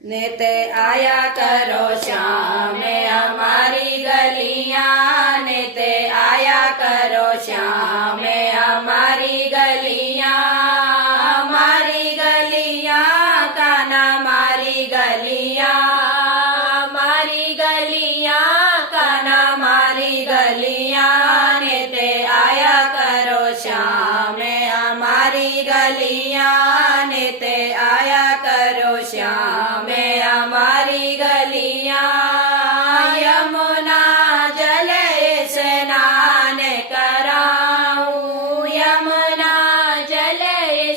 ने ते आया करो श्याम हमारी गलियां, ने ते आया करो श्याम हमारी गलियां, हमारी गलियां कान्हा हमारी गलियां, हमारी गलियां कान्हा हमारी गलियां, ने ते आया करो श्याम हमारी गलियां, ने ते आया करो श्याम हमारी गलियां, यमुना जल स्नान कराऊं, यमुना जल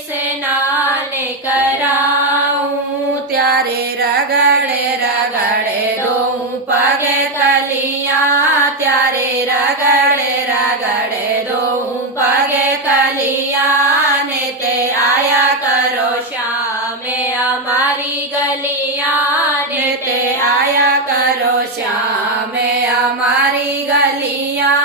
स्नान कराऊं, त्यारे रगड़े रगड़े दूं पग कलियां, त्यारे रगड़े रगड़े दूं पग कलियां, ने ते आया करो श्याम हमारी गलियां, ने ते आया करो श्याम हमारी गलियां,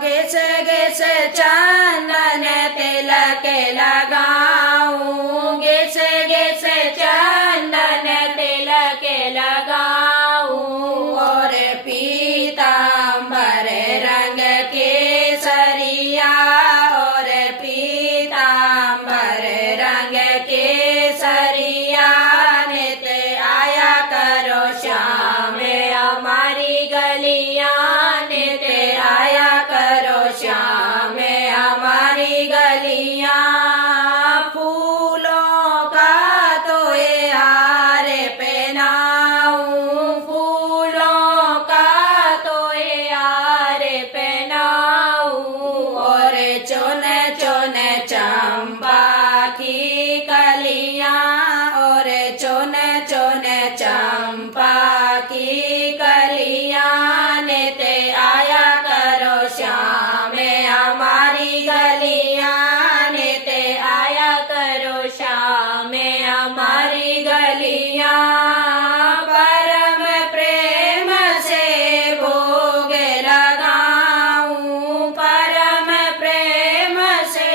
घिस घिस चंदन तिलक लगाऊं, घिस घिस चंदन तिलक लगाऊं, और पीतांबर रंग केसरिया, और पीतांबर रंग केसरिया, ने ते आया करो श्याम हमारी गलियां, ने ते आया करो श्याम हमारी गलियां, फूलों का तो ये हार पहनाऊं, फूलों का तो ये हार पहनाऊं, और चुन चुन चंपा की कलियां, और चुन चुन चंपा की कलियां, ने ते आया करो श्याम हमारी गलियां, ने ते आया करो श्याम हमारी गलियां, परम प्रेम से भोग लगाऊं, परम प्रेम से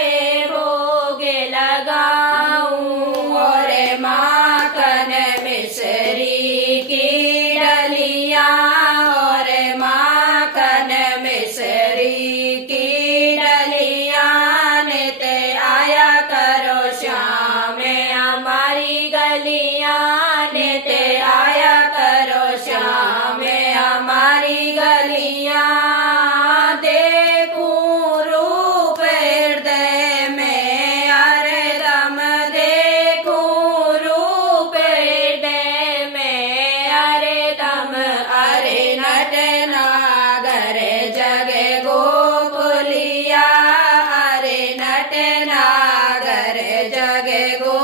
भोग लगाऊं, और माखन मिश्री की डलियां, और माखन मिश्री की डलियां, ने ते आया करो श्याम हमारी गलियां, ने ते आया करो श्याम हमारी गलियां, देखूं रूप हृदय में हरदम, देखूं रूप हृदय में हरदम, अरे नट नागर जग गोकुलिया, अरे नट नागर जग गो